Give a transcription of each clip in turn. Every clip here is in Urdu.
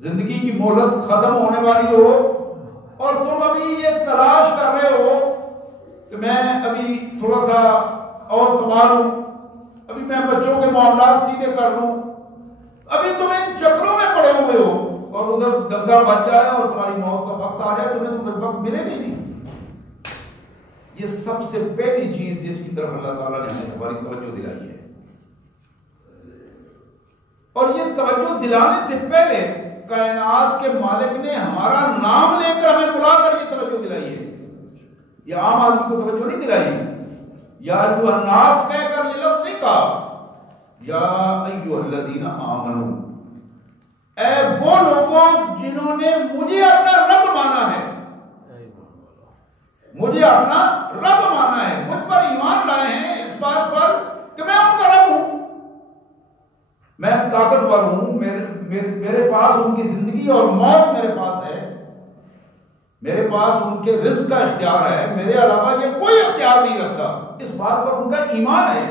زندگی کی مہلت ختم ہونے والی ہو اور تم ابھی یہ تلاش کر رہے ہو کہ میں ابھی تھوڑا سا اور کما لوں، ابھی میں بچوں کے معاملات سیدھے کر لوں، ابھی تم ان چکروں میں پڑے ہوئے ہو اور ادھر ڈنگا بچ جائے اور تمہاری موت کا وقت آ جائے، تمہیں تو وقت ملے گی نہیں۔ یہ سب سے پہلی چیز جس کی طرف اللہ تعالیٰ نے ہمیں ہماری توجہ دلائی ہے، اور یہ توجہ دلانے سے پہلے کائنات کے مالک نے ہمارا نام لے کر ہمیں بلا کر یہ توجہ دلائی ہے۔ یہ عام آدمی کو توجہ نہیں دلائی، یا ایھا الناس کہہ کر یہ لفظ نہیں کہا، یا ایھا الذین آمنوا، اے وہ لوگوں جنہوں نے مجھے اپنا رب مانا ہے، مجھے اپنا رب مانا ہے، مجھ پر ایمان لائے ہیں اس بات پر کہ میں ان کا رب ہوں، میں طاقتور ہوں، میرے پاس ان کی زندگی اور موت میرے پاس ہے، میرے پاس ان کے رزق کا اختیار ہے، میرے علاوہ یہ کوئی اختیار نہیں رکھتا، اس بات پر ان کا ایمان ہے۔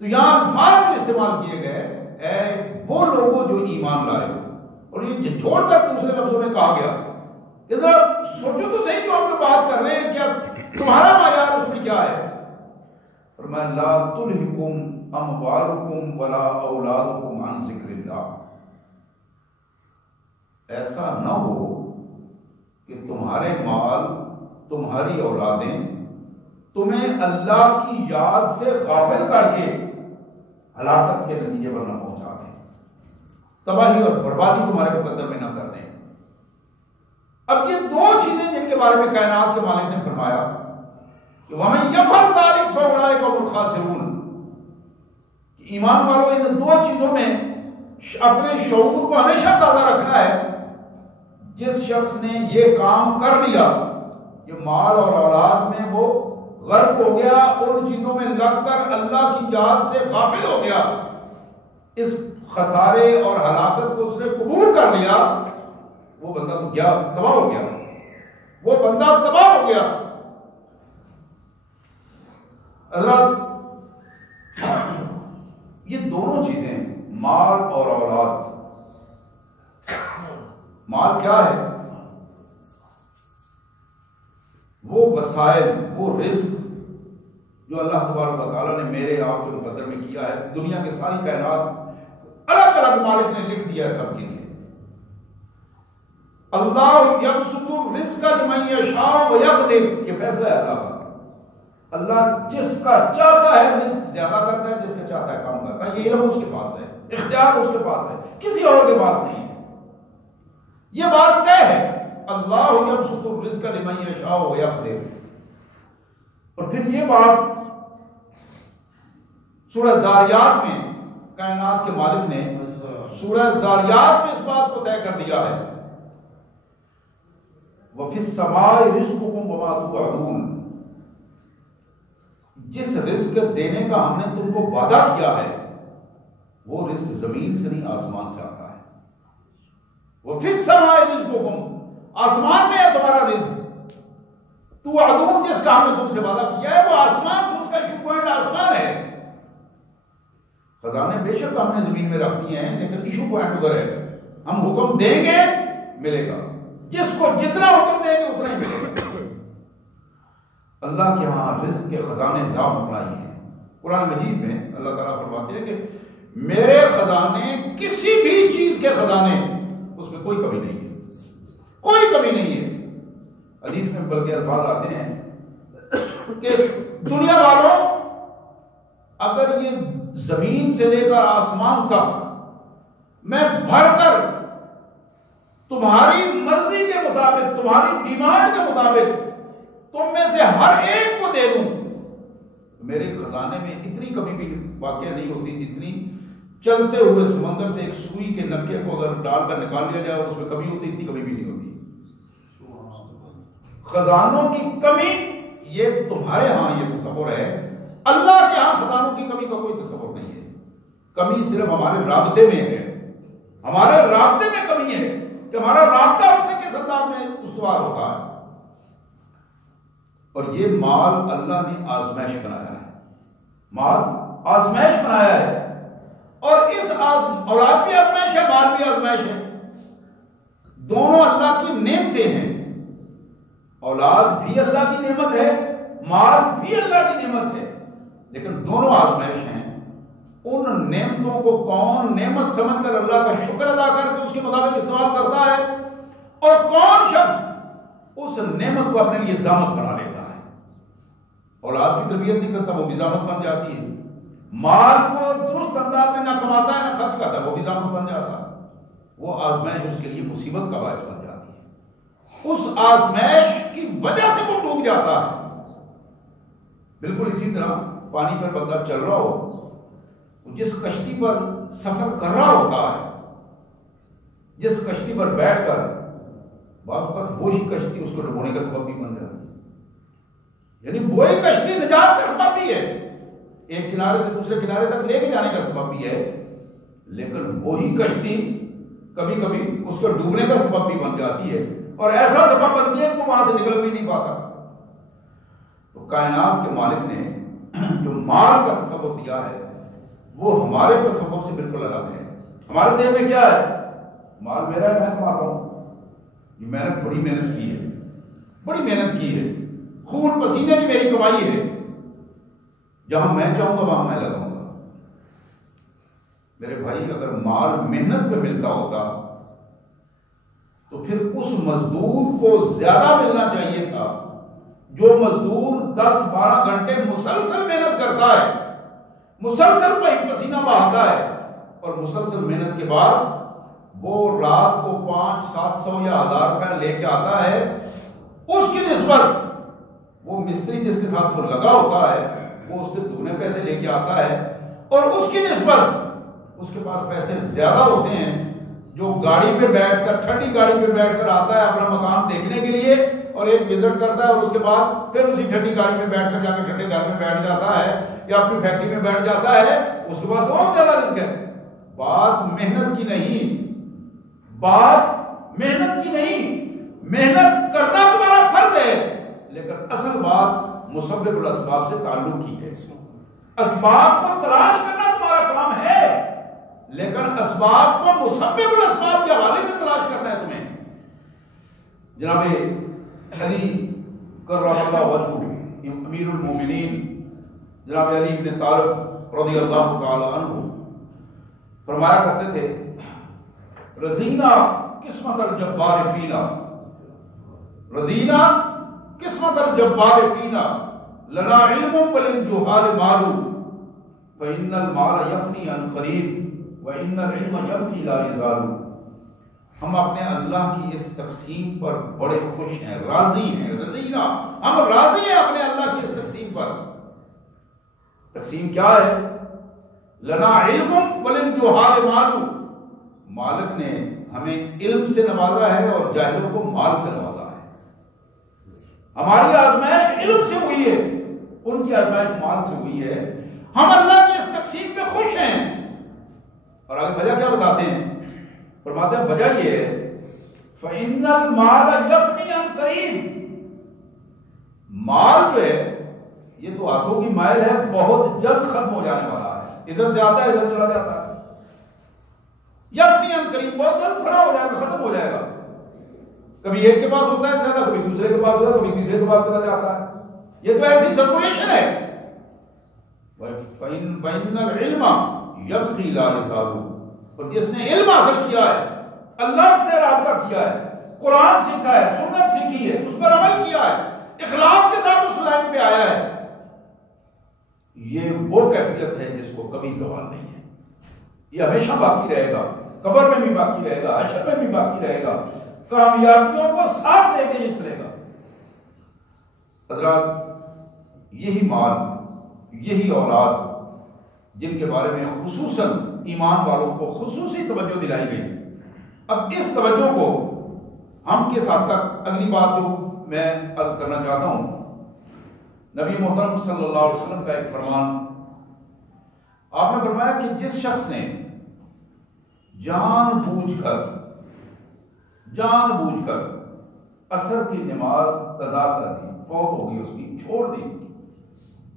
تو یہاں الفاظ استعمال کیے گئے، اے وہ لوگوں جو ایمان لائے ہو، اور یہ چھوڑ کر دوسرے لفظوں میں کہا گیا، ذرا سوچو تو صحیح جو ہم جو بات کر رہے ہیں، کیا تمہارا معیار اس میں کیا ہے؟ فرمایا لا تلہکم اموالکم ولا اولادکم عن ذکر اللہ، ایسا نہ ہو کہ تمہارے مال، تمہاری اولادیں تمہیں اللہ کی یاد سے غافل کر کے ہلاکت کے نتیجے پر نہ پہنچا دیں، تباہی اور بربادی تمہارے مقدر میں نہ کر دیں۔ اب یہ دو چیزیں جن کے بارے میں کائنات کے مالک نے فرمایا کہ وَمَن يَفْعَلْ ذَلِكَ فَأُولَٰئِكَ هُمُ الْخَاسِرُونَ، ایمان والوں ان دو چیزوں میں اپنے شعور کو ہمیشہ تازہ رکھنا ہے۔ جس شخص نے یہ کام کر لیا، یہ مال اور اولاد میں وہ غرق ہو گیا، ان چیزوں میں لگ کر اللہ کی یاد سے غافل ہو گیا، اس خسارے اور ہلاکت کو اس نے قبول کر لیا، وہ بندہ تو کیا تباہ ہو گیا، وہ بندہ تباہ ہو گیا۔ حضرات یہ دونوں چیزیں، مال اور اولاد، مال کیا ہے؟ وہ وسائل، وہ رزق جو اللہ تبارک و تعالیٰ نے میرے آپ کے مقدر میں کیا ہے، دنیا کے ساری کائنات الگ الگ مالک نے لکھ دیا ہے سب کے لیے۔ اللہ یبسط الرزق لمن یشاء ویقدر، یہ فیصلہ ہے اللہ کا۔ اللہ جس کا چاہتا ہے رزق زیادہ کرتا ہے، جس کا چاہتا ہے کم کرتا ہے، یہ علم اس کے پاس ہے، اختیار اس کے پاس ہے، کسی اور کے پاس نہیں ہے۔ یہ بات طے ہے، اللہ یبسط الرزق لمن یشاء ویقدر۔ اور پھر یہ بات سورہ زاریات میں کائنات کے مالک نے سورہ زاریات میں اس بات کو طے کر دیا ہے، وَفِي السَّمَاءِ رِزْقُكُمْ وَمَا تُوعَدُونَ، جس رزق دینے کا ہم نے تم کو وعدہ کیا ہے وہ رزق زمین سے نہیں آسمان سے آتا ہے۔ وَفِي السَّمَاءِ رِزْقُكُمْ، آسمان میں ہے تمہارا رزق، توعدون جس کا ہم نے تم سے وعدہ کیا ہے وہ آسمان سے، اس کا ایشو پوائنٹ آسمان ہے۔ خزانے بے شک ہم نے زمین میں رکھ دیے ہیں، لیکن ایشو پوائنٹ ادھر ہے، ہم حکم دیں گے ملے گا، جس کو جتنا حکم دیں گے اتنا ہی ملے گا۔ اللہ کے ہاں رزق کے خزانے لا مطلعی ہیں۔ قرآن مجید میں اللہ تعالیٰ فرماتے ہیں کہ میرے خزانے، کسی بھی چیز کے خزانے، اس میں کوئی کمی نہیں ہے، کوئی کمی نہیں ہے۔ حدیث میں بلکہ الفاظ آتے ہیں کہ دنیا والوں، اگر یہ زمین سے لے کر آسمان تک میں بھر کر تمہاری مرضی کے مطابق، تمہاری ڈیمانڈ کے مطابق تم میں سے ہر ایک کو دے دوں، میرے خزانے میں اتنی کمی بھی واقع نہیں ہوتی جتنی چلتے ہوئے سمندر سے ایک سوئی کے نلکے کو اگر ڈال کر نکال لیا جائے اور اس میں کمی ہوتی، اتنی کمی بھی نہیں ہوتی۔ خزانوں کی کمی یہ تمہارے ہاں یہ تصور ہے، اللہ کے ہاں خزانوں کی کمی کا کوئی تصور نہیں ہے۔ کمی صرف ہمارے رابطے میں ہے، ہمارے رابطے میں کمی ہے کہ ہمارا رابطہ اس سے کس انداز میں استوار ہوتا ہے۔ اور یہ مال اللہ نے آزمائش بنایا ہے، مال آزمائش بنایا ہے، اور اس اولاد بھی آزمائش ہے، مال بھی آزمائش ہے۔ دونوں اللہ کی نعمتیں ہیں. اولاد بھی اللہ کی نعمت ہے، مال بھی اللہ کی نعمت ہے، لیکن دونوں آزمائش ہیں. ان نعمتوں کو کون نعمت سمجھ کر اللہ کا شکر ادا کر کے اس کے مطابق استعمال کرتا ہے، اور کون شخص اس نعمت کو اپنے لیے زامت بنا لیتا ہے. اولاد کی تربیت نہیں کرتا، وہ بھی زامت بن جاتی ہے. مال کو درست انداز میں نہ کماتا ہے نہ خرچ کرتا ہے، وہ بھی زامت بن جاتا ہے. وہ آزمائش اس کے لیے مصیبت کا باعث بن جاتی ہے. اس آزمائش کی وجہ سے وہ ڈوب جاتا ہے. بالکل اسی طرح پانی پر بندہ چل رہا ہو، جس کشتی پر سفر کر رہا ہوتا ہے، جس کشتی پر بیٹھ کر بعض اوقات وہی کشتی اس کو ڈبونے کا سبب بھی بن جاتی ہے. یعنی وہی کشتی نجات کا سبب بھی ہے، ایک کنارے سے دوسرے کنارے تک لے کے جانے کا سبب بھی ہے، لیکن وہی کشتی کبھی کبھی اس کو ڈوبنے کا سبب بھی بن جاتی ہے، اور ایسا سبب بنتی ہے کہ وہ وہاں سے نکل بھی نہیں پاتا. تو کائنات کے مالک نے جو مال کا تصور دیا ہے وہ ہمارے تصور سے بالکل الگ ہے. ہمارے ذہن میں کیا ہے؟ مال میرا ہے، میں کماتا ہوں. یہ میں نے بڑی محنت کی ہے، بڑی محنت کی ہے، خون پسینے کی میری کمائی ہے، جہاں میں چاہوں گا وہاں میں لگاؤں گا. میرے بھائی، اگر مال محنت پہ ملتا ہوتا تو پھر اس مزدور کو زیادہ ملنا چاہیے تھا جو مزدور 10-12 گھنٹے مسلسل محنت کرتا ہے، مسلسل پسینہ بہاتا ہے، اور مسلسل محنت کے بعد وہ رات کو 500-700 یا 1000 روپے لے کے آتا ہے. اس کی نسبت وہ مستری جس کے ساتھ وہ لگا ہوتا ہے وہ اس سے دوگنے پیسے لے کے آتا ہے، اور اس کی نسبت اس کے پاس پیسے زیادہ ہوتے ہیں جو گاڑی پہ بیٹھ کر، ٹھنڈی گاڑی پہ بیٹھ کر آتا ہے اپنا مقام دیکھنے کے لیے، اور ایک وزٹ کرتا ہے، اور اس کے بعد پھر اسی ٹھنڈی گاڑی پہ بیٹھ کر جا کے ٹھنڈے گھر میں بیٹھ جاتا ہے یا اپنی فیکٹری میں بیٹھ جاتا ہے. اس کے پاس اور زیادہ رزق ہے. بات محنت کی نہیں، بات محنت کی نہیں. محنت کرنا تمہارا فرض ہے، لیکن اصل بات مسبب الاسباب سے تعلق کی ہے. اسباب کو تلاش کرنا تمہارا کام ہے، لیکن اسباب کو مسبب الاسباب کے حوالے سے تلاش کرنا ہے تمہیں. جناب علی کرم اللہ وجہہ، امیر المومنین جناب علی بن طالب رضی اللہ تعالی عنہ فرمایا کرتے تھے، رضینا قسمت الجبار فینا، رضینا قسمت الجبار فینا، لنا علم وللجہال مال، فإن المال یفنی عن قریب وإن العلم یبقی لا یزال. ہم اپنے اللہ کی اس تقسیم پر بڑے خوش ہیں، راضی ہیں. رضینا، ہم راضی ہیں اپنے اللہ کی اس تقسیم پر. تقسیم کیا ہے؟ لنا علم وللجہال مال. مالک نے ہمیں علم سے نوازا ہے اور جاہلوں کو مال سے نوازا ہے. ہماری آزمائش علم سے ہوئی ہے، ان کی آزمائش مال سے ہوئی ہے. ہم اللہ کی اس تقسیم پہ خوش ہیں. اور آگے وجہ کیا بتاتے ہیں؟ فرماتے ہیں وجہ یہ ہے، فَإِنَّ الْمَالَ يَفْنِي عَنْ قَرِيبٍ. مال جو ہے یہ تو ہاتھوں کی مائل ہے، بہت جلد ختم ہو جانے والا ہے. ادھر سے آتا ہے ادھر چلا جاتا ہے. یفنی عن قریب، بہت جلد فنا ہو جائے گا، ختم ہو جائے گا. کبھی ایک کے پاس ہوتا ہے زیادہ، کبھی دوسرے کے پاس ہوتا ہے، کبھی تیسرے کے پاس چلا جاتا ہے. یہ تو ایسی سرکولیشن ہے. فَإِنَّ الْعِلْمَ يَبْقِي لَا يَزَالُ. اور جس نے علم حاصل کیا ہے، اللہ سے رابطہ کیا ہے، قرآن سیکھا ہے، سنت سیکھی ہے، اس پر عمل کیا ہے، اخلاص کے ساتھ اس لائن پہ آیا ہے، یہ وہ کیفیت ہے جس کو کبھی زوال نہیں ہے. یہ ہمیشہ باقی رہے گا، قبر میں بھی باقی رہے گا، حشر میں بھی باقی رہے گا، کامیابیوں کو ساتھ لے کے یہ چلے گا. حضرات، یہی مال، یہی اولاد جن کے بارے میں خصوصاً ایمان والوں کو خصوصی توجہ دلائی گئی. اب اس توجہ کو ہم کس حد تک، اگلی بات جو میں عرض کرنا چاہتا ہوں، نبی محترم صلی اللہ علیہ وسلم کا ایک فرمان، آپ نے فرمایا کہ جس شخص نے جان بوجھ کر عصر کی نماز قضا کر دی، فوت ہو گئی، اس کی چھوڑ دی.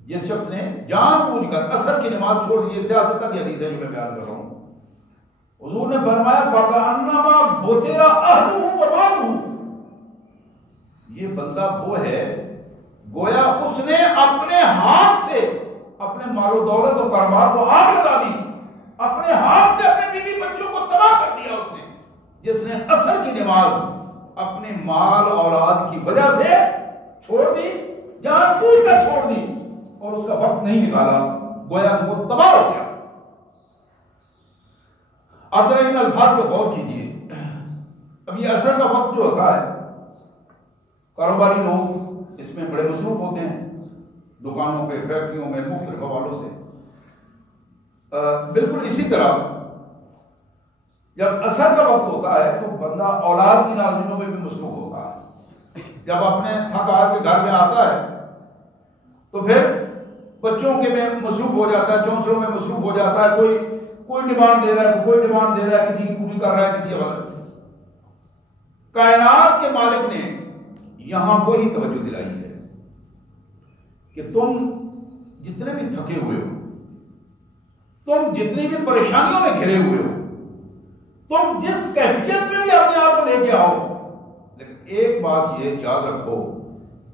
جس شخص نے جان بوجھ کر عصر کی نماز چھوڑ دی، یہ سیاست کی حدیث ہے جو میں بیان کر رہا ہوں. حضور نے فرمایا فَكَأَنَّمَا بُتِرَ أَهْلُهُ بندہ وہ ہے گویا اس نے اپنے ہاتھ سے اپنے مال و دولت اور کاروبار کو آگ لگا دی، اپنے ہاتھ سے اپنے بیوی بچوں کو تباہ کر دیا اس نے، جس نے اثر کی نماز اپنے مال اولاد کی وجہ سے چھوڑ دی، جان بوجھ کر چھوڑ دی اور اس کا وقت نہیں نکالا، گویا وہ تباہ ہو گیا۔ آپ ذرا ان الفاظ پہ غور کیجیے۔ اب یہ اثر کا وقت جو ہوتا ہے، کاروباری لوگ اس میں بڑے مصروف ہوتے ہیں، دکانوں پہ، فیکٹریوں میں، مختلف حوالوں سے۔ بالکل اسی طرح جب اثر کا وقت ہوتا ہے تو بندہ اولاد کی نازنینوں میں بھی مصروف ہوتا ہے۔ جب اپنے تھک ہار کے گھر میں آتا ہے تو پھر بچوں کے میں مصروف ہو جاتا ہے، چونچلوں میں مصروف ہو جاتا ہے، کوئی ڈیمانڈ دے رہا ہے، کوئی ڈیمانڈ دے رہا ہے، کسی کی پوری کر رہا ہے، کسی غلط۔ کائنات کے مالک نے یہاں وہی توجہ دلائی ہے کہ تم جتنے بھی تھکے ہوئے ہو، تم جتنی بھی پریشانیوں میں گھرے ہوئے ہو، تم جس کیفیت میں بھی اپنے آپ کو لے کے آؤ، لیکن ایک بات یہ یاد رکھو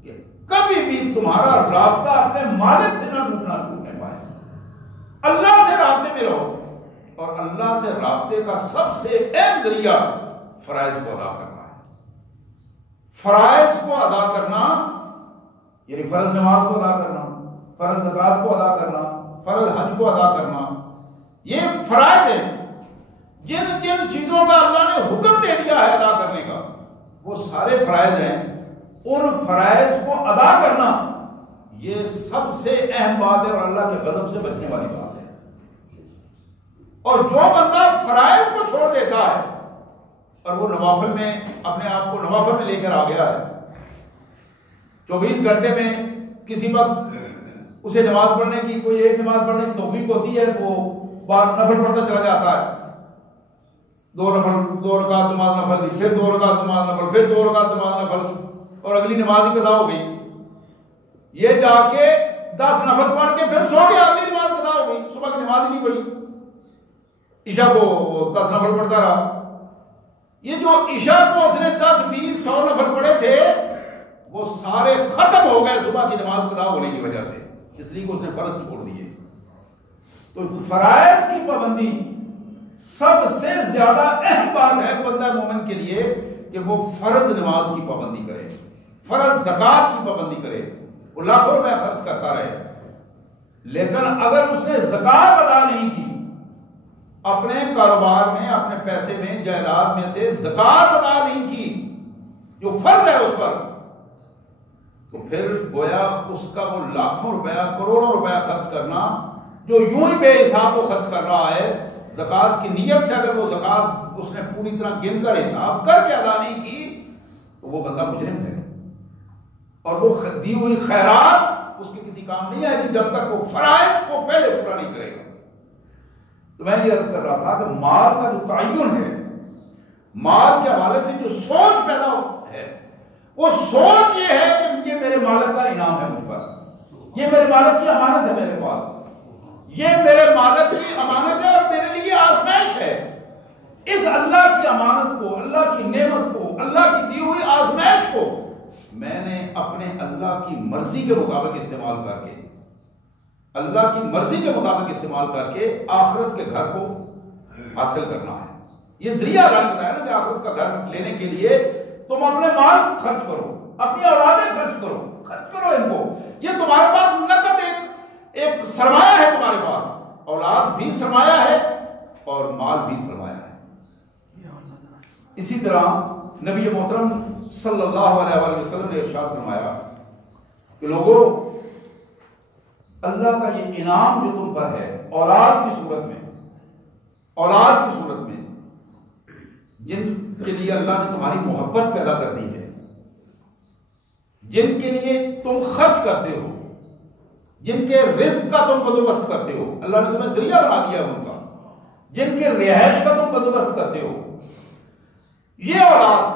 کہ کبھی بھی تمہارا رابطہ اپنے مالک سے نہ ٹوٹنے پائے۔ اللہ سے رابطے میں رہو، اور اللہ سے رابطے کا سب سے اہم ذریعہ فرائض کو ادا کرنا ہے۔ فرائض کو ادا کرنا یعنی فرض نماز کو ادا کرنا، فرض زکات کو ادا کرنا، فرض حج کو ادا کرنا، یہ فرائض ہیں۔ جن جن چیزوں کا اللہ نے حکم دے دیا ہے ادا کرنے کا، وہ سارے فرائض ہیں۔ ان فرائض کو ادا کرنا یہ سب سے اہم بات ہے اور اللہ کے غضب سے بچنے والی بات ہے۔ اور جو بندہ فرائض کو چھوڑ دیتا ہے اور وہ نوافل میں اپنے آپ کو نوافل میں لے کر آ گیا ہے، 24 گھنٹے میں کسی وقت اسے نماز پڑھنے کی کوئی ایک نماز پڑھنے کی توفیق ہوتی ہے تو وہ بار نفل پڑھتا چلا جاتا ہے، 2 رکعت نماز نفل، پھر 2 رکعت نماز نفل، پھر 2 رکعت نماز نفل، اور اگلی نماز ہی قضا ہو گئی۔ یہ جا کے 10 نفل پڑھ کے پھر سو گیا، اگلی نماز قضا ہو گئی، صبح کی نماز ہی نہیں پڑھی، عشاء کو 10 نفل پڑھتا رہا۔ یہ جو عشاء کو اس نے 10 20 100 نفل پڑھے تھے وہ سارے ختم ہو گئے صبح کی نماز قضا ہونے کی وجہ سے، اس لیے کہ اس نے فرض چھوڑ دیے۔ تو فرائض کی پابندی سب سے زیادہ اہم بات ہے بندہ مومن کے لیے کہ وہ فرض نماز کی پابندی کرے، فرض زکات کی پابندی کرے، وہ لاکھوں روپے خرچ کرتا رہے، لیکن اگر اس نے زکات ادا نہیں کی، اپنے کاروبار میں، اپنے پیسے میں، جائیداد میں سے زکات ادا نہیں کی جو فرض ہے اس پر، تو پھر گویا اس کا وہ لاکھوں روپیہ، کروڑوں روپیہ خرچ کرنا جو یوں ہی بے حساب وہ خرچ کر رہا ہے، زکات کی نیت سے اگر وہ زکات اس نے پوری طرح گن کر حساب کر کے ادا نہیں کی تو وہ بندہ مجرم ہے، اور وہ دی ہوئی خیرات اس کے کسی کام نہیں آئے گی جب تک وہ فرائض کو پہلے پورا نہیں کرے گا۔ تو میں یہ عرض کر رہا تھا کہ مال کا جو تعین ہے، مال کے حوالے سے جو سوچ پیدا ہے، وہ سوچ یہ ہے کہ یہ میرے مالک کا انعام ہے مجھ پر، یہ میرے مالک کی امانت ہے میرے پاس، یہ میرے مالک کی امانت ہے اور میرے لیے آزمائش ہے۔ اس اللہ کی امانت کو، اللہ کی نعمت کو، اللہ کی دی ہوئی آزمائش کو میں نے اپنے اللہ کی مرضی کے مطابق استعمال کر کے، اللہ کی مرضی کے مطابق استعمال کر کے آخرت کے گھر کو حاصل کرنا ہے۔ یہ ذریعہ اللہ نے بتایا نا کہ آخرت کا گھر لینے کے لیے تم اپنے مال خرچ کرو، اپنی اولادیں خرچ کرو ان کو۔ یہ تمہارے پاس نقد ایک سرمایہ ہے، تمہارے پاس اولاد بھی سرمایہ ہے اور مال بھی سرمایہ ہے۔ اسی طرح نبی محترم صلی اللہ علیہ وآلہ وسلم نے ارشاد فرمایا کہ لوگوں، اللہ کا یہ انعام جو تم پر ہے اولاد کی صورت میں جن کے لیے اللہ نے تمہاری محبت پیدا کر دی ہے، جن کے لیے تم خرچ کرتے ہو، جن کے رزق کا تم بندوبست کرتے ہو، اللہ نے تمہیں ذریعہ بنا دیا ان کا، جن کے رہائش کا تم بندوبست کرتے ہو، یہ اولاد،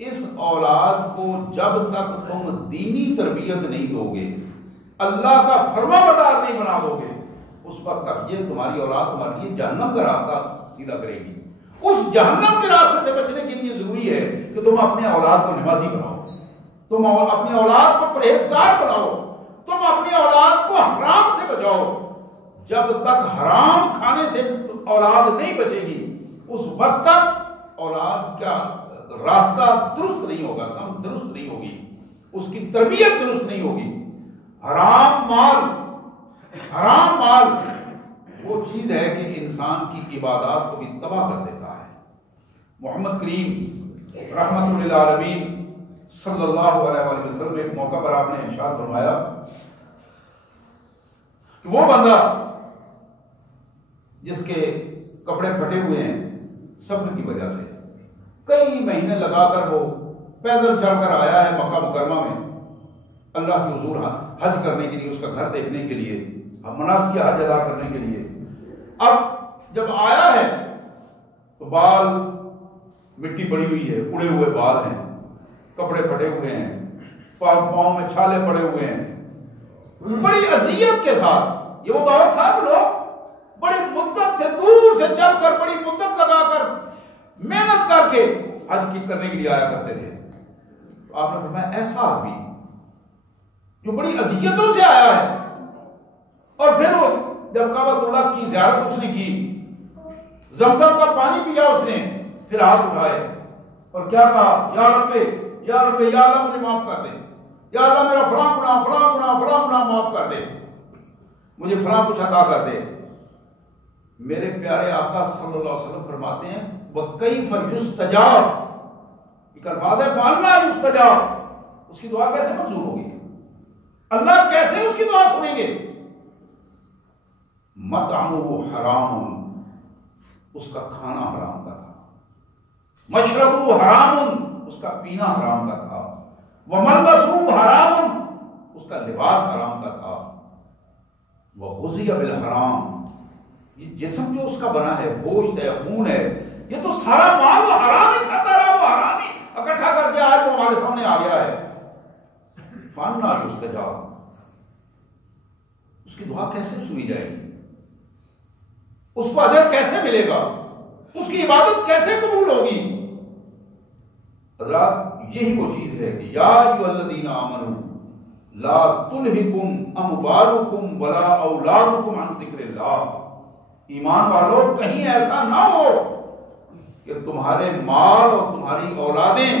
اس اولاد کو جب تک تم دینی تربیت نہیں دو گے، اللہ کا فرما بردار نہیں بنا دو گے، اس وقت تک یہ تمہاری اولاد تمہارے لیے جہنم کا راستہ سیدھا کرے گی۔ اس جہنم کے راستے سے بچنے کے لیے ضروری ہے کہ تم اپنے اولاد کو نمازی بناؤ، تم اپنی اولاد کو پرہیزگار بناؤ، تم اپنی اولاد کو حرام سے بچاؤ۔ جب تک حرام کھانے سے اولاد نہیں بچے گی اس وقت تک اولاد کا راستہ درست نہیں ہوگا، سمجھ درست نہیں ہوگی، اس کی تربیت درست نہیں ہوگی۔ حرام مال وہ چیز ہے کہ انسان کی عبادات کو بھی تباہ کر دیتا ہے۔ محمد کریم رحمت للعالمین صلی اللہ علیہ وآلہ وسلم ایک موقع پر آپ نے ارشاد فرمایا کہ وہ بندہ جس کے کپڑے پھٹے ہوئے ہیں سفر کی وجہ سے، کئی مہینے لگا کر وہ پیدل چل کر آیا ہے مکہ مکرمہ میں اللہ کے حضور حج کرنے کے لیے، اس کا گھر دیکھنے کے لیے، مناسک حج ادا کرنے کے لیے۔ اب جب آیا ہے تو بال مٹی پڑی ہوئی ہے، اڑے ہوئے بال ہیں، کپڑے پھٹے ہوئے ہیں، پاؤں میں چھالے پڑے ہوئے ہیں، بڑی اذیت کے ساتھ۔ یہ وہ دور تھا کہ لوگ بڑی مدت سے دور سے چل کر بڑی مدت لگا کر محنت کر کے حج کرنے کے لیے آیا کرتے تھے۔ تو آپ نے فرمایا ایسا آدمی جو بڑی اذیتوں سے آیا ہے، اور پھر وہ جب کعبۃ اللہ کی زیارت اس نے کی، زمزم کا پانی پیا اس نے، پھر ہاتھ اٹھائے اور کیا کہا، یا رب یا اللہ مجھے معاف کر دے، یا اللہ میرا فلاں گناہ معاف کر دے، مجھے فلاں کچھ عطا کر دے۔ میرے پیارے آقا صلی اللہ علیہ وسلم فرماتے ہیں وَكَيْفَ يُسْتَجَابُ، ایک الفاظ ہے فَأَنَّىٰ يُسْتَجَابُ، اس کی دعا کیسے منظور ہوگی، اللہ کیسے اس کی دعا سنیں گے۔ مطعمہ حرام، اس کا کھانا حرام کا تھا، مشربہ حرام، اس کا پینا حرام کا تھا، وملبسہ حرام، اس کا لباس حرام کا تھا، وغذی بالحرام، یہ جسم جو اس کا بنا ہے، گوشت ہے، خون ہے، یہ تو سارا مال وہ حرام ہی کھاتا رہا، وہ حرام ہی اکٹھا کر کے آج تو ہمارے سامنے آ گیا ہے۔ فَأَنَّىٰ يُسْتَجَابُ، اس کی دعا کیسے سنی جائے گی، اس کو اجر کیسے ملے گا، اس کی عبادت کیسے قبول ہوگی۔ حضرات یہی وہ چیز ہے کہ یا ایھا الذین آمنوا لا تلہکم اموالکم ولا اولادکم عن ذکر اللہ، ایمان والوں کہیں ایسا نہ ہو کہ تمہارے مال اور تمہاری اولادیں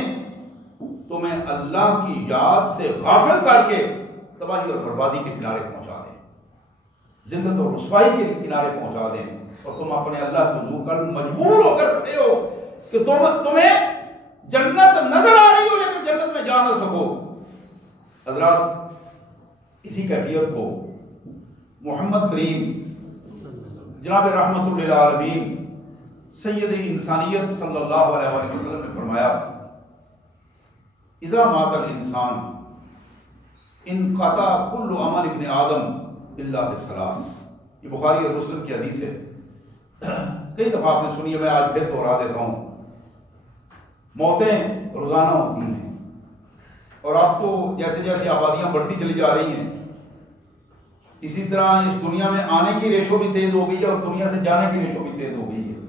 تمہیں اللہ کی یاد سے غافل کر کے تباہی اور بربادی کے کنارے پہنچا دیں، ذلت اور رسوائی کے کنارے پہنچا دیں، اور تم اپنے اللہ کے حضور کل مجبور ہو کر کھڑے ہو کہ تمہیں جنت نظر آ رہی ہو لیکن جنت میں جا نہ سکو۔ حضرات اسی کیفیت کو محمد کریم جناب رحمت للعالمین سید انسانیت صلی اللہ علیہ وآلہ وسلم نے فرمایا اذا مات الانسان انقطع کل عمل ابن آدم الا بثلاث، یہ بخاری اور مسلم کی حدیث ہے، کئی دفعہ آپ نے سنی ہے، میں آج پھر دوہرا دیتا ہوں۔ موتیں روزانہ ہوتی ہیں، اور اب تو جیسے جیسے آبادیاں بڑھتی چلی جا رہی ہیں، اسی طرح اس دنیا میں آنے کی ریشو بھی تیز ہو گئی ہے اور دنیا سے جانے کی ریشو بھی تیز ہو گئی ہے۔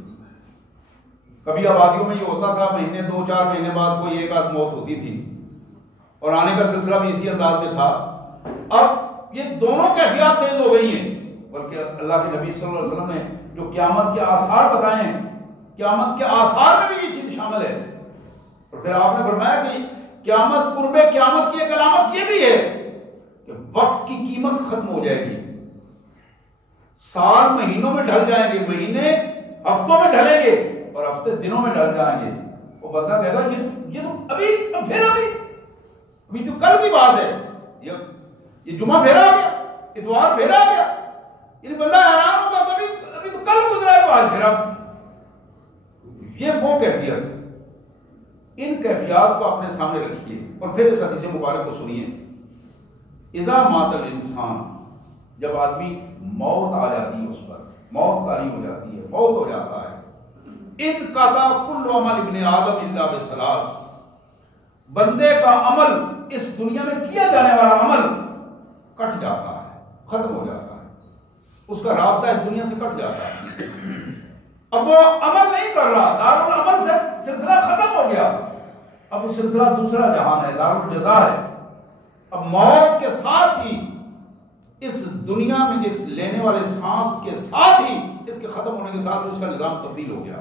کبھی آبادیوں میں یہ ہوتا تھا مہینے 2-4 مہینے بعد کوئی ایک آدھ موت ہوتی تھی، اور آنے کا سلسلہ بھی اسی انداز میں تھا۔ اب یہ دونوں کیفیات تیز ہو گئی ہیں، بلکہ اللہ کے نبی صلی اللہ علیہ وسلم نے جو قیامت کے آثار بتائے ہیں، قیامت کے آثار میں بھی یہ چیز شامل ہے۔ اور پھر آپ نے فرمایا کہ قیامت، قرب قیامت کی ایک علامت یہ بھی ہے کہ وقت کی قیمت ختم ہو جائے گی، سال مہینوں میں ڈھل جائیں گے، مہینے ہفتوں میں ڈھلیں گے اور ہفتے دنوں میں ڈھل جائیں گے۔ وہ بندہ کہے گا یہ تو ابھی تو کل کی بات ہے، یہ جمعہ پھر آ گیا، اتوار پھر آ گیا، یہ بندہ حیران ہوگا ابھی تو کل گزرا ہے، آج پھر اب۔ یہ وہ کیفیت، ان کیفیات کو اپنے سامنے رکھیے اور پھر اس حدیث مبارک کو سنیے۔ اذا مات الانسان، جب آدمی موت آ جاتی ہے، اس پر موت طاری ہو جاتی ہے، فوت ہو جاتا ہے، انقطع کل عمل ابن آدم الا بثلاث، بندے کا عمل، اس دنیا میں کیا جانے والا عمل کٹ جاتا ہے، ختم ہو جاتا ہے، اس کا رابطہ اس دنیا سے کٹ جاتا ہے۔ اب وہ عمل نہیں کر رہا، دارالعمل سے سلسلہ ختم ہو گیا، اب وہ سلسلہ دوسرا جہان ہے، دارالجزا ہے. اب موت کے ساتھ ہی اس دنیا میں اس لینے والے سانس کے ساتھ ہی اس کے ختم ہونے کے ساتھ اس کا نظام تبدیل ہو گیا.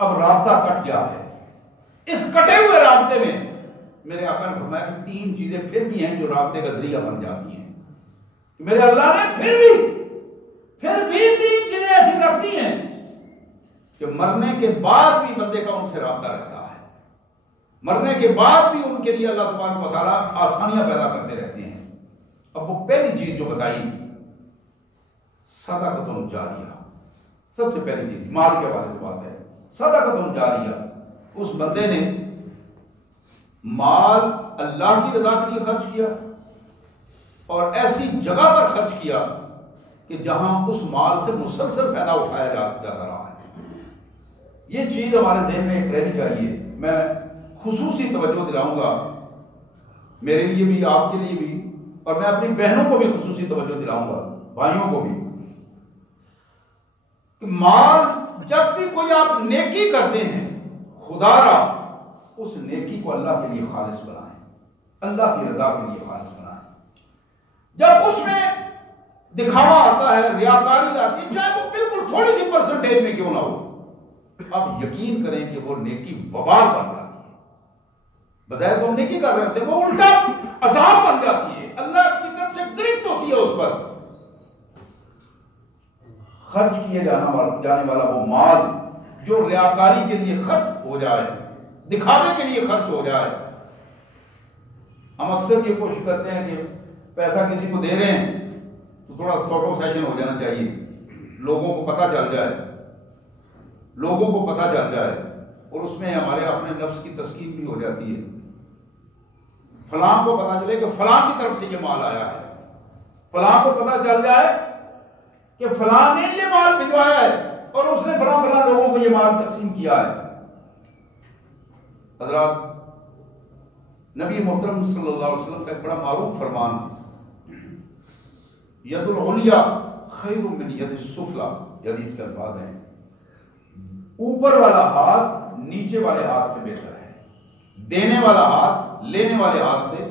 اب رابطہ کٹ گیا ہے. اس کٹے ہوئے رابطے میں میرے آقا نے فرمایا کہ 3 چیزیں پھر بھی ہیں جو رابطے کا ذریعہ بن جاتی ہیں. میرے اللہ نے پھر بھی 3 چیزیں ایسی رکھ دی ہیں کہ مرنے کے بعد بھی بندے کا ان سے رابطہ رہتا ہے. مرنے کے بعد بھی ان کے لیے اللہ تبارک و تعالیٰ آسانیاں پیدا کرتے رہتے ہیں. اب وہ پہلی چیز جو بتائی صدقۃ جاریہ، سب سے پہلی چیز مال کے حوالے سے بات ہے. صدقۃ جاریہ، اس بندے نے مال اللہ کی رضا کے لیے خرچ کیا اور ایسی جگہ پر خرچ کیا کہ جہاں اس مال سے مسلسل فائدہ اٹھایا جاتا رہا ہے. یہ چیز ہمارے ذہن میں ایک رہنی چاہیے. میں خصوصی توجہ دلاؤں گا میرے لیے بھی، آپ کے لیے بھی، اور میں اپنی بہنوں کو بھی خصوصی توجہ دلاؤں گا، بھائیوں کو بھی، کہ مال جب بھی کوئی آپ نیکی کرتے ہیں خدا را اس نیکی کو اللہ کے لیے خالص بنائیں، اللہ کی رضا کے لیے خالص بنائیں. جب اس میں دکھاوا آتا ہے، ریاکاری آتی ہے، چاہے وہ بالکل تھوڑی سی پرسنٹیج میں کیوں نہ ہو، اب یقین کریں کہ وہ نیکی وبال بن جاتی ہے. بظاہر تو ہم نیکی کر رہے ہوتے ہیں، وہ الٹا عذاب بن جاتی ہے، اللہ کی طرف سے گرفت ہوتی ہے اس پر. خرچ کیے جانے والا وہ مال جو ریاکاری کے لیے خرچ ہو جائے، دکھانے کے لیے خرچ ہو جائے. ہم اکثر یہ کوشش کرتے ہیں کہ پیسہ کسی کو دے رہے ہیں تو تھوڑا فوٹو سیشن ہو جانا چاہیے، لوگوں کو پتہ چل جائے، لوگوں کو پتہ چل جائے، اور اس میں ہمارے اپنے نفس کی تسکین بھی ہو جاتی ہے. فلاں کو پتہ چلے کہ فلاں کی طرف سے یہ مال آیا ہے، فلاں کو پتہ چل جائے کہ فلاں نے یہ مال بھجوایا ہے اور اس نے فلاں لوگوں کو یہ مال تقسیم کیا ہے. حضرات، نبی محترم صلی اللہ علیہ وسلم کا ایک بڑا معروف فرمان، ید العلیٰ خیر من ید السفلیٰ، حدیث کے الفاظ ہیں، اوپر والا ہاتھ نیچے والے ہاتھ سے بہتر ہے، دینے والا ہاتھ لینے والے ہاتھ سے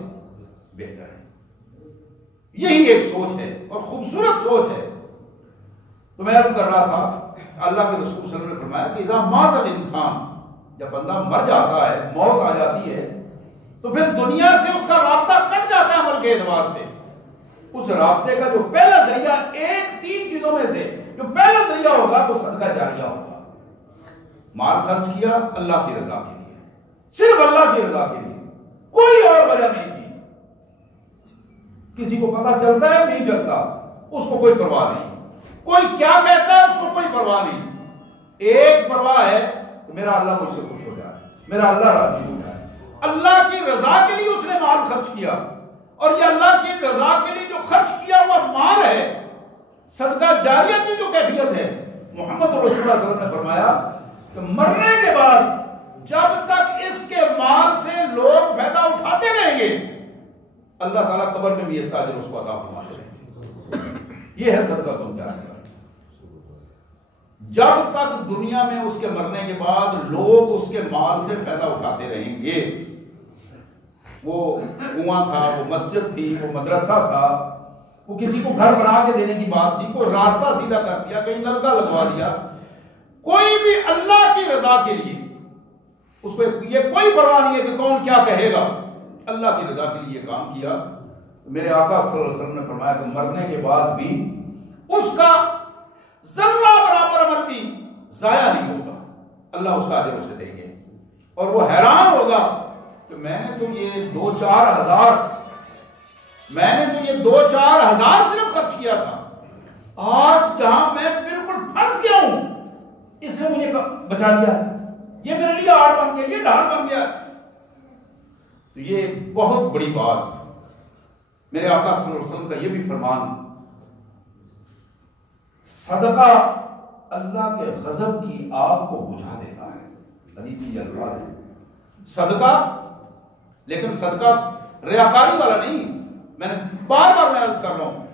بہتر ہے. یہی ایک سوچ ہے اور خوبصورت سوچ ہے. تو میں عرض کر رہا تھا، اللہ کے رسول صلی اللہ علیہ وسلم نے فرمایا کہ اذا مات الانسان، جب بندہ مر جاتا ہے، موت آ جاتی ہے، تو پھر دنیا سے اس کا رابطہ کٹ جاتا ہے عمل کے اعتبار سے. اس رابطے کا جو پہلا ذریعہ، 3 چیزوں میں سے جو پہلا ذریعہ ہوگا وہ صدقہ جاریہ ہوگا. مال خرچ کیا اللہ کی رضا کے لیے، صرف اللہ کی رضا کے لیے، کوئی اور وجہ نہیں تھی. کسی کو پتہ چلتا ہے نہیں چلتا، اس کو کوئی پرواہ نہیں، کوئی کیا کہتا ہے اس کو کوئی پرواہ نہیں. ایک پرواہ ہے کہ میرا اللہ مجھ سے خوش ہو جائے، میرا اللہ راضی ہو جائے. اللہ کی رضا کے لیے اس نے مال خرچ کیا، اور یہ اللہ کی رضا کے لیے جو خرچ کیا ہوا مال ہے، صدقہ جاریہ کی جو کیفیت ہے، محمد رسول اللہ صلی اللہ علیہ وسلم نے فرمایا کہ مرنے کے بعد جب تک اس کے مال سے لوگ فائدہ اٹھاتے رہیں گے، اللہ تعالیٰ قبر میں بھی اس کا اجر اس کو عطا فرماتے رہیں گے. یہ ہے صدقہ جاریہ. جب تک دنیا میں اس کے مرنے کے بعد لوگ اس کے مال سے فائدہ اٹھاتے رہیں گے، وہ کنواں تھا، وہ مسجد تھی، وہ مدرسہ تھا، وہ کسی کو گھر بنا کے دینے کی بات تھی، کوئی راستہ سیدھا کر دیا، کہیں نلکا لگوا دیا، کوئی بھی اللہ کی رضا کے لیے اس کو یہ کوئی پرواہ نہیں ہے کہ کون کیا کہے گا، اللہ کی رضا کے لیے یہ کام کیا. میرے آقا صلی اللہ علیہ وسلم نے فرمایا کہ مرنے کے بعد بھی اس کا ذرہ برابر عمل بھی ضائع نہیں ہوگا، اللہ اس کا اجر اسے دیں گے. اور وہ حیران ہوگا کہ میں نے تو یہ 2-4 ہزار صرف خرچ کیا تھا، آج جہاں میں بالکل پھنس گیا ہوں اس نے مجھے بچا لیا، یہ میرے لیے آڑ بن گیا، یہ ڈھال بن گیا. تو یہ بہت بڑی بات. میرے آقا صلی اللہ علیہ وسلم کا یہ بھی فرمان، صدقہ اللہ کے غضب کی آگ کو بجھا دیتا ہے. حدیث یہ الفاظ ہے، صدقہ، لیکن صدقہ ریاکاری والا نہیں. میں نے بار بار میں عرض کر رہا ہوں،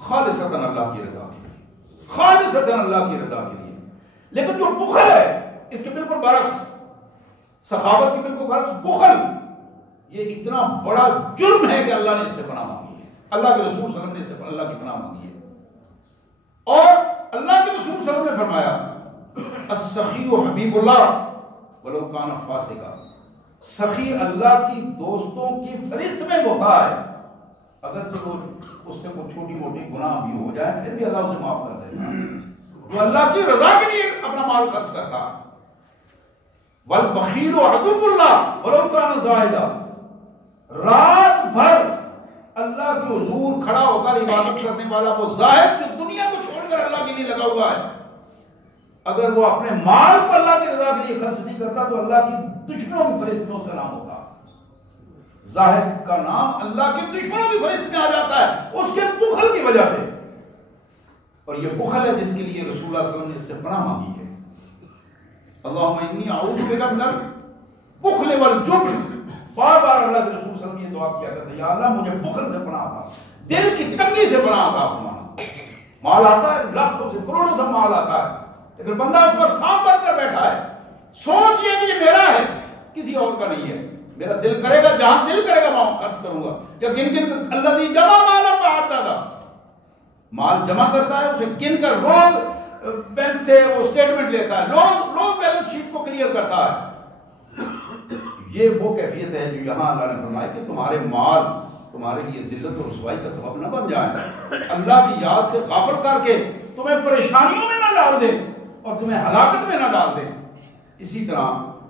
خالصتاً اللہ کی رضا کے لیے، خالصتاً اللہ کی رضا کے لیے. لیکن جو بخل ہے اس کے بالکل برعکس، سخاوت کی بالکل غرض بخل، یہ اتنا بڑا جرم ہے کہ اللہ نے اس سے پناہ مانگی ہے، اللہ کے رسول صلی اللہ علیہ وسلم نے اس سے اللہ کی پناہ مانگی ہے۔ اور اللہ کے رسول صلی اللہ علیہ وسلم نے فرمایا السخی حبیب اللہ ولو کان فاسقا، سخی اللہ کی دوستوں کی فہرست میں ہوتا ہے، اگرچہ وہ اس سے کوئی چھوٹی موٹی گناہ بھی ہو جائے پھر بھی اللہ اسے معاف کر دیتا ہے، جو اللہ کی رضا کے لیے اپنا مال خرچ کرتا ہے۔ والبخیل عدو اللہ ولو کان زاہدا، رات بھر اللہ کے حضور کھڑا ہو کر عبادت کرنے والا وہ زاہد جو دنیا کو چھوڑ کر اللہ کے لیے لگا ہوا ہے، اگر وہ اپنے مال کو اللہ کی رضا کے لیے خرچ نہیں کرتا تو اللہ کی دشمنوں کی فہرست میں اس کا نام ہوگا۔ زاہد کا نام اللہ کے دشمنوں کی فہرست میں آ جاتا ہے اس کے بخل کی وجہ سے، اور یہ بخل ہے جس کے لیے رسول اللہ صلی اللہ علیہ وسلم نے اس سے پناہ مانگی ہے۔ اللہم انی اعوذ بک من البخل والجبن، بار بار اللہ کے رسول صلی اللہ علیہ وسلم یہ دعا کیا کرتے ہیں، یا اللہ مجھے بخل سے پناہ عطا، دل کی تنگی سے پناہ عطا فرمانا۔ مال آتا ہے، لاکھوں سے کروڑوں سے مال آتا ہے، لیکن بندہ اس پر سانپ بن کر بیٹھا ہے، سوچ یہ کہ یہ میرا ہے کسی اور کا نہیں ہے، میرا دل کرے گا جہاں دل کرے گا وہاں خرچ کروں گا، یا گن گن الذی جمع مالا فعددہ، مال جمع کرتا ہے اسے گن کر روز بینک سے وہ سٹیٹمنٹ لیتا ہے، روز بیلنس شیٹ کو کلیئر کرتا ہے۔ یہ وہ کیفیت ہے جو یہاں اللہ نے فرمایا کہ تمہارے مال تمہارے لیے ذلت اور رسوائی کا سبب نہ بن جائیں، اللہ کی یاد سے غافل کر کے تمہیں پریشانیوں میں نہ ڈال دے اور تمہیں ہلاکت میں نہ ڈال دے۔ اسی طرح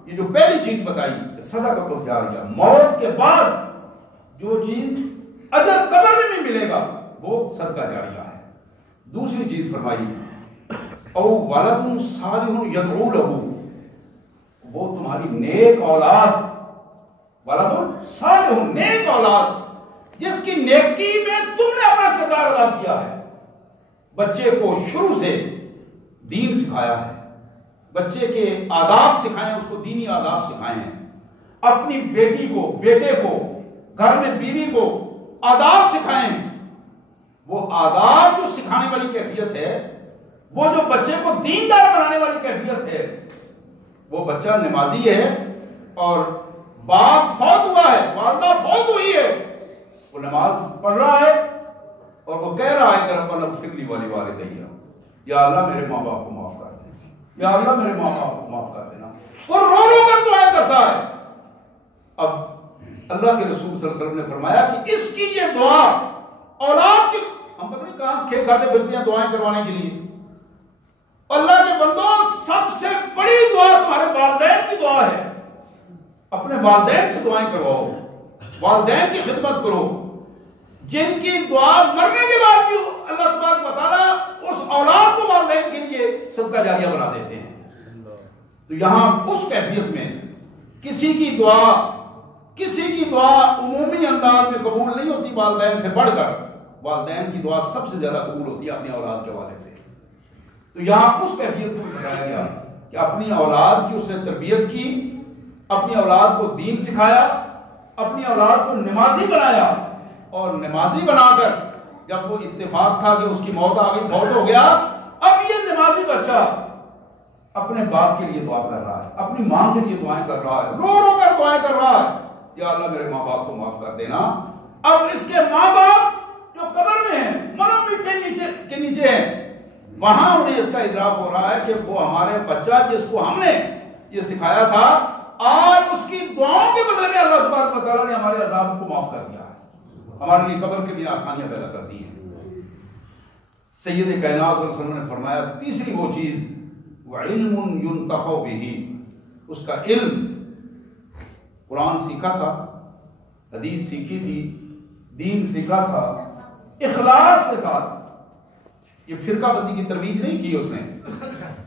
یہ جو پہلی چیز بتائی صدقۃ جاریہ، موت کے بعد جو چیز اجر قبر میں نہیں ملے گا وہ صدقہ جاریہ ہے۔ دوسری چیز فرمائی او ولد صالح یدعو لہ، وہ تمہاری نیک اولاد، ولد صالح نیک اولاد جس کی نیکی میں تم نے اپنا کردار ادا کیا ہے، بچے کو شروع سے دین سکھایا ہے، بچے کے آداب سکھائے ہیں، اس کو دینی آداب سکھائے ہیں، اپنی بیٹی کو بیٹے کو گھر میں بیوی کو آداب سکھائے ہیں، وہ آداب جو سکھانے والی کیفیت ہے، وہ جو بچے کو دیندار بنانے والی کیفیت ہے، وہ بچہ نمازی ہے اور باپ فوت ہوا ہے، والدہ فوت ہوئی ہے، وہ نماز پڑھ رہا ہے اور وہ کہہ رہا ہے کہ ربنا اغفر لی ولوالدی، یا اللہ میرے ماں باپ کو معاف کر دے، یا اللہ میرے ماں باپ کو معاف کر دینا، وہ رو رو کر دعا کرتا ہے۔ اب اللہ کے رسول صلی اللہ علیہ وسلم نے فرمایا کہ اس کی یہ دعا اولاد کی، ہم پتہ نہیں کہاں کھے کھاتے پھرتے ہیں دعائیں کروانے کے لیے، اللہ کے بندوں سب سے بڑی دعا تمہارے والدین کی دعا ہے، اپنے والدین سے دعائیں کرواؤ، والدین کی خدمت کرو، جن کی دعا مرنے کے بعد بھی اللہ تبارک و تعالیٰ اس اولاد کو والدین کے لیے صدقہ جاریہ بنا دیتے ہیں۔ تو یہاں اس کیفیت میں کسی کی دعا عمومی انداز میں قبول نہیں ہوتی والدین سے بڑھ کر، والدین کی دعا سب سے زیادہ قبول ہوتی ہے اپنی اولاد کے حوالے سے۔ تو یہاں اس کیفیت کو بتایا گیا کہ اپنی اولاد کی اس نے تربیت کی، اپنی اولاد کو دین سکھایا، اپنی اولاد کو نمازی بنایا، اور نمازی بنا کر جب وہ اتفاق تھا کہ اس کی موت آ گئی، فوت ہو گیا، اب یہ نمازی بچہ اپنے باپ کے لیے دعا کر رہا ہے، اپنی ماں کے لیے دعائیں کر رہا ہے، رو رو کر دعائیں کر رہا ہے، یا اللہ میرے ماں باپ کو معاف کر دینا۔ اب اس کے ماں باپ جو قبر میں ہیں، مرم مٹی کے نیچے ہیں، وہاں انہیں اس کا ادراک ہو رہا ہے کہ وہ ہمارے بچہ جس کو ہم نے یہ سکھایا تھا، آج اس کی دعاؤں کے بدلے میں اللہ تبارک و تعالیٰ نے ہمارے عذاب کو معاف کر دیا ہے، ہمارے لیے قبر کے لیے آسانیاں پیدا کر دی ہیں۔ سید کائنات صلی اللہ علیہ وسلم نے فرمایا تیسری وہ چیز وعلم ينتفع به، اس کا علم، قرآن سیکھا تھا، حدیث سیکھی تھی، دین سیکھا تھا، اخلاص کے ساتھ، یہ فرقہ بندی کی ترویج نہیں کی اس نے۔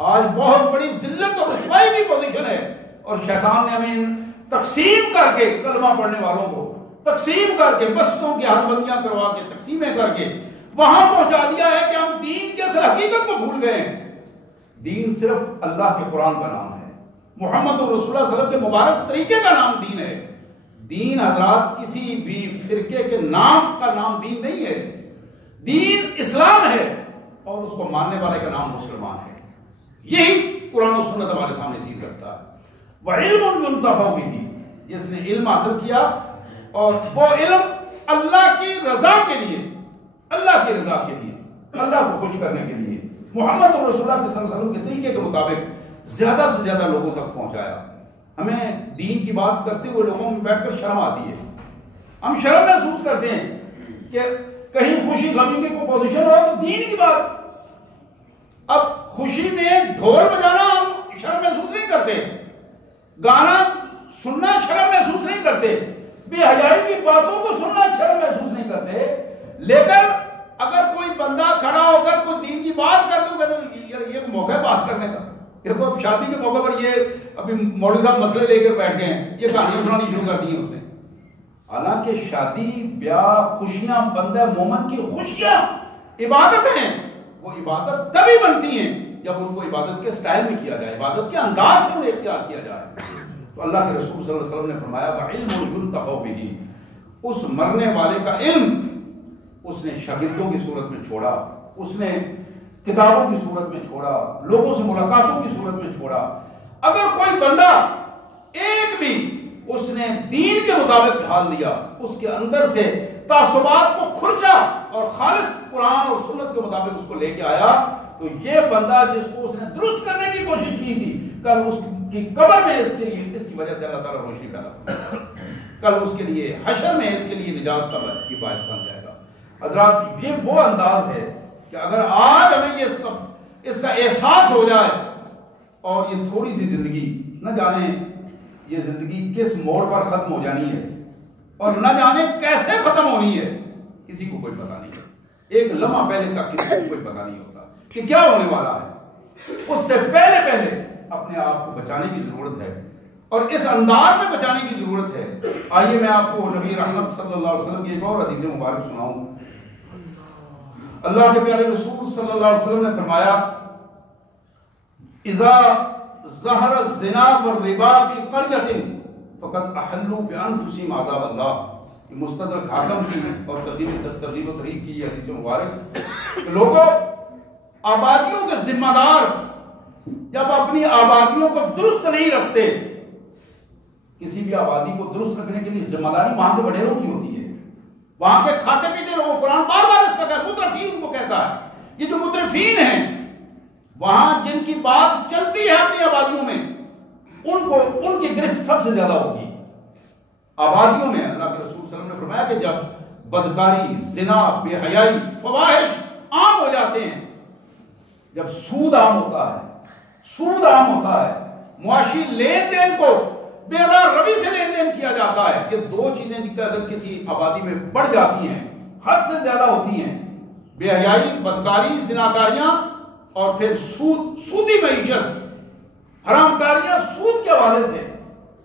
آج بہت بڑی ذلت اور رسوائی کی پوزیشن ہے، اور شیطان نے ہمیں تقسیم کر کے کلمہ پڑھنے والوں کو تقسیم کر کے بستوں کی ہاتھ بندیاں کروا کے تقسیمیں کر کے وہاں پہنچا دیا ہے کہ ہم دین کے اصل حقیقت کو بھول گئے ہیں۔ دین صرف اللہ کے قرآن کا نام ہے، محمد رسول اللہ صلی اللہ علیہ وسلم کے مبارک طریقے کا نام دین ہے۔ دین حضرات کسی بھی فرقے کے نام کا نام دین نہیں ہے، دین اسلام ہے اور اس کو ماننے والے کا نام مسلمان ہے۔ یہی قرآن و سنت ہمارے سامنے چیز رکھتا ہے۔ وعلم ينتفع به، جس نے علم حاصل کیا اور وہ علم اللہ کی رضا کے لیے، اللہ کی رضا کے لیے، اللہ کو خوش کرنے کے لیے محمد رسول اللہ صلی اللہ علیہ وسلم کے طریقے کے مطابق زیادہ سے زیادہ لوگوں تک پہنچایا۔ ہمیں دین کی بات کرتے ہوئے لوگوں میں بیٹھ کر شرم آتی ہے، ہم شرم محسوس کرتے ہیں کہ کہیں خوشی غمی کی کوئی پوزیشن ہو تو دین کی بات۔ اب خوشی میں ڈھول بجانا ہم شرم محسوس نہیں کرتے، گانا سننا شرم محسوس نہیں کرتے، بے حیائی کی باتوں کو سننا شرم محسوس نہیں کرتے، لیکن اگر کوئی بندہ کھڑا ہو کر کوئی دین کی بات کرتے ہوئے یہ موقع ہے بات کرنے کا، دیکھو شادی کے موقع پر یہ ابھی مولوی صاحب مسئلے لے کر بیٹھ گئے ہیں، یہ کہانیاں سنانی شروع کر دی ہیں اس نے۔ حالانکہ شادی بیاہ خوشیاں بندہ مومن کی خوشیاں عبادت ہیں، وہ عبادت تبھی بنتی ہیں جب ان کو عبادت کے سٹائل میں کیا جائے، عبادت کے انداز سے انہیں اختیار کیا جائے۔ تو اللہ کے رسول صلی اللہ علیہ وسلم نے فرمایا وَعِلْمٌ يُنْتَفَعُ بِهِ، اس مرنے والے کا علم اس نے شاگردوں کی صورت میں چھوڑا، اس نے کتابوں کی صورت میں چھوڑا، لوگوں سے ملاقاتوں کی صورت میں چھوڑا۔ اگر کوئی بندہ ایک بھی اس نے دین کے مطابق ڈھال دیا، اس کے اندر سے تعصبات کو کھرچا اور خالص قرآن اور سنت کے مطابق اس کو لے کے آیا، تو یہ بندہ جس کو اس نے درست کرنے کی کوشش کی تھی، کل اس کی قبر میں اس کی وجہ سے اللہ تعالیٰ روشنی پیدا کل اس کے لیے حشر میں اس کے لیے نجات کا باعث بن جائے گا۔ حضرات یہ وہ انداز ہے کہ اگر آج ہمیں اس کا احساس ہو جائے، اور یہ تھوڑی سی زندگی نہ جانے یہ زندگی کس موڑ پر ختم ہو جانی ہے اور نہ جانے کیسے ختم ہونی ہے، کسی کو کوئی پتہ نہیں ہے۔ ایک لمحہ پہلے تک کسی کو کوئی پتہ نہیں ہوتا کہ کیا ہونے والا ہے۔ اس سے پہلے اپنے آپ کو بچانے کی ضرورت ہے، اور اس انداز میں بچانے کی ضرورت ہے۔ آئیے میں آپ کو نبی رحمت صلی اللہ علیہ وسلم کی ایک اور حدیث مبارک سناؤں۔ اللہ کے پیارے رسول صلی اللہ علیہ وسلم نے فرمایا اذا ظہر الزنا والربا فی قریۃ فقد احلوا بانفسهم عذاب اللہ۔ یہ مستدرک حاکم کی اور ترغیب و ترہیب کی یہ حدیث مبارک کہ لوگوں آبادیوں کے ذمہ دار جب اپنی آبادیوں کو درست نہیں رکھتے، کسی بھی آبادی کو درست رکھنے کے لیے ذمہ داری وہاں کے وڈیروں کی ہوتی ہے، وہاں کے کھاتے پیتے لوگوں، قرآن بار بار اس کا مترفین کو کہتا ہے، یہ جو مترفین ہیں وہاں جن کی بات چلتی ہے اپنی آبادیوں میں، ان کی گرفت سب سے زیادہ ہوگی آبادیوں میں۔ اللہ کے رسول صلی اللہ علیہ وسلم نے فرمایا کہ جب بدکاری، زنا، بے حیائی، فواحش عام ہو جاتے ہیں، جب سود عام ہوتا ہے، معاشی لین دین کو بیدار روی سے لین دین کیا جاتا ہے، یہ دو چیزیں اگر کسی آبادی میں بڑھ جاتی ہیں، حد سے زیادہ ہوتی ہیں، بے حیائی، بدکاری، زناکاریاں، اور پھر سودی معیشت، حرام کاریاں سود کے حوالے سے،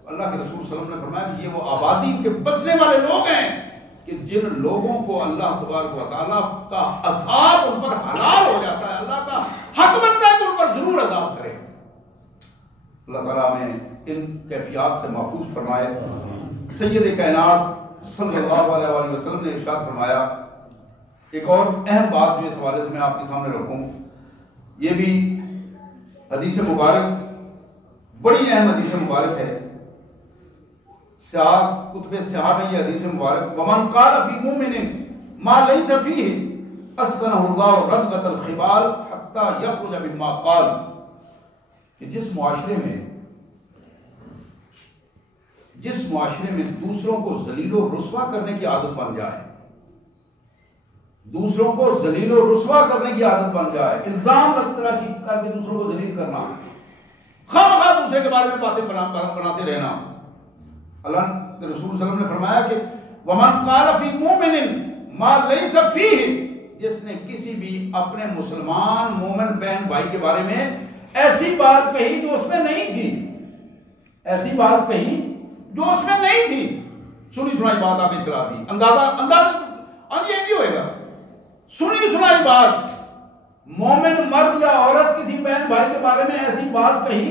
اللہ کے رسول صلی اللہ علیہ وسلم نے فرمایا کہ یہ وہ آبادی کے بسنے والے لوگ ہیں کہ جن لوگوں کو اللہ تبارک و تعالیٰ کا عذاب ان پر حلال ہو جاتا ہے، اللہ کا حق بنتا ہے کہ ان پر ضرور عذاب کرے۔ اللہ تعالیٰ ہمیں ان کیفیات سے محفوظ فرمائے۔ سید کائنات صلی اللہ علیہ وسلم نے ارشاد فرمایا، ایک اور اہم بات جو اس حوالے سے میں آپ کے سامنے رکھوں، یہ بھی حدیث مبارک بڑی اہم حدیث مبارک ہے، کتب صحاح میں یہ حدیث مبارک ومن قال فی مومن ما لیس فیہ اسکنہ اللہ ردغۃ الخبال حتی یخرج مما قال، کہ جس معاشرے میں دوسروں کو ذلیل و رسوا کرنے کی عادت بن جائے، دوسروں کو ذلیل و رسوا کرنے کی عادت بن جائے، الزام کر کے دوسروں کو ذلیل کرنا، خواہ دوسرے کے بارے میں باتیں بناتے رہنا، اللہ کے رسول صلی اللہ علیہ وسلم نے فرمایا کہ وَمَنْ قَالَ فِي مُؤْمِنٍ مَا لَيْسَ فِيهِ، جس نے کسی بھی اپنے مسلمان مومن بہن بھائی کے بارے میں ایسی بات کہی جو اس میں نہیں تھی، ایسی بات کہی جو اس میں نہیں تھی، سنی سنائی بات آگے چلا دی، اندازہ یہ ہوئے گا، سنی سنائی بات، مومن مرد یا عورت کسی بہن بھائی کے بارے میں ایسی بات کہی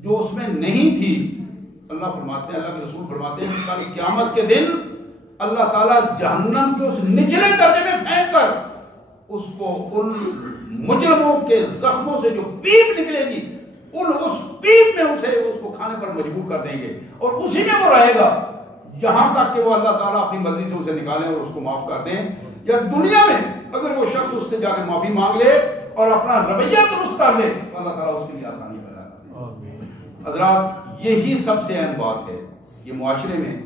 جو اس میں نہیں تھی، اللہ فرماتے ہیں، اللہ کے رسول فرماتے ہیں کہ قیامت کے دن اللہ تعالیٰ جہنم کے اس نچلے درجے میں پھینک کر اس کو ان مجرموں کے زخموں سے جو پیپ نکلے گی اس پیپ میں اسے اس کو کھانے پر مجبور کر دیں گے اور اسی میں وہ رہے گا یہاں تک کہ وہ اللہ تعالیٰ اپنی مرضی سے اسے نکالیں اور اس کو معاف کر دیں. یا دنیا میں اگر وہ شخص اس سے جا کے معافی مانگ لے اور اپنا رویہ درست کر لے تو اللہ تعالیٰ اس کے لیے آسانی پیدا کر دے. حضرات یہی سب سے اہم بات ہے. یہ معاشرے میں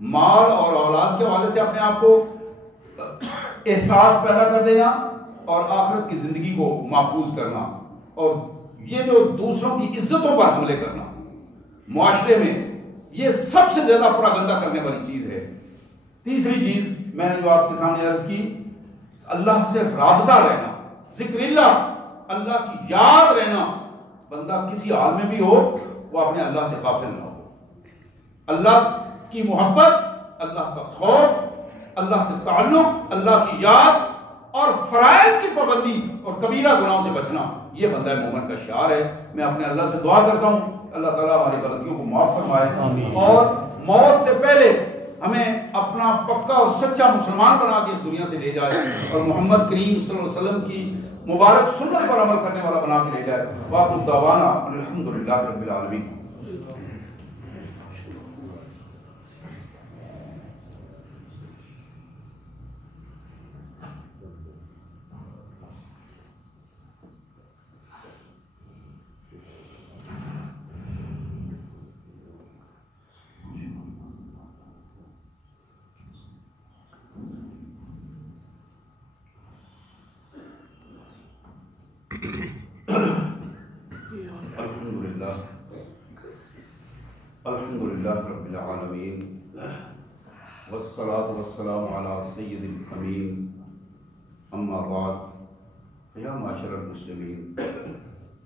مال اور اولاد کے حوالے سے اپنے آپ کو احساس پیدا کر دینا اور آخرت کی زندگی کو محفوظ کرنا اور یہ جو دوسروں کی عزتوں پر حملے کرنا معاشرے میں یہ سب سے زیادہ پراگندہ کرنے والی چیز ہے. تیسری چیز میں نے جو آپ کے سامنے عرض کی اللہ سے رابطہ رہنا ذکر اللہ کی یاد رہنا. بندہ کسی حال میں بھی ہو وہ اپنے اللہ سے غافل نہ ہو. اللہ کی محبت اللہ کا خوف اللہ سے تعلق اللہ کی یاد اور فرائض کی پابندی اور کبیرہ گناہوں سے بچنا یہ بندہ مومن کا شعار ہے. میں اپنے اللہ سے دعا کرتا ہوں اللہ تعالیٰ ہماری غلطیوں کو معاف فرمائے اور موت سے پہلے ہمیں اپنا پکا اور سچا مسلمان بنا کے اس دنیا سے لے جائے اور محمد کریم صلی اللہ علیہ وسلم کی مبارک سنت پر عمل کرنے والا بنا کے لے جائے. وآخر دعوانا الحمدللہ رب العالمین. الحمدللہ رب العالمین والصلاة والسلام علی سید الامین. اما بعد یا معاشر المسلمین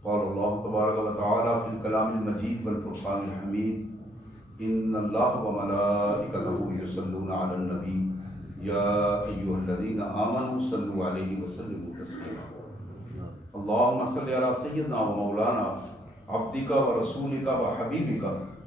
قال اللہ تبارک و تعالی فی الکلام المجید والفرقان الحمید ان اللہ وملائکتہ یصلون علی النبی یا ایھا الذین آمنوا صلوا علیہ وسلموا تسلیما. اللہم صل علی سیدنا و مولانا عبدک و رسولک و حبیبک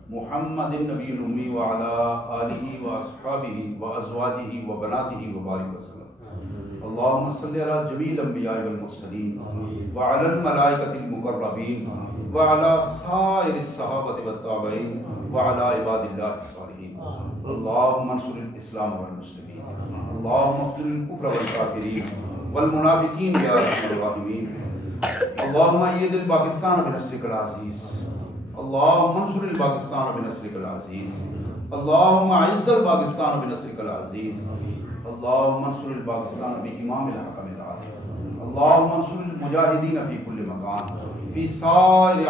محمد النبی الامی وعلی آلہ و اصحابہ و ازواجہ و بناتہ و بارک وسلم. اللہم صل علی جمیع الانبیاء والمرسلین وعلی الملائکۃ المقربین وعلی سائر الصحابۃ والتابعین وعلی عباد اللہ الصالحین. اللہم انصر الاسلام والمسلمین اللہم اقتل الکفر والکافرین والمنافقین یا ارحم الراحمین. اللہم اید الپاکستان بنصرک العزیز اللہم انصر الپاکستان بنصرک العزیز اللہم اعز الپاکستان بنصرک العزیز اللہم انصر الپاکستان بإمام الحکم العادل اللہم انصر المجاہدین فی کل مکان فی سائر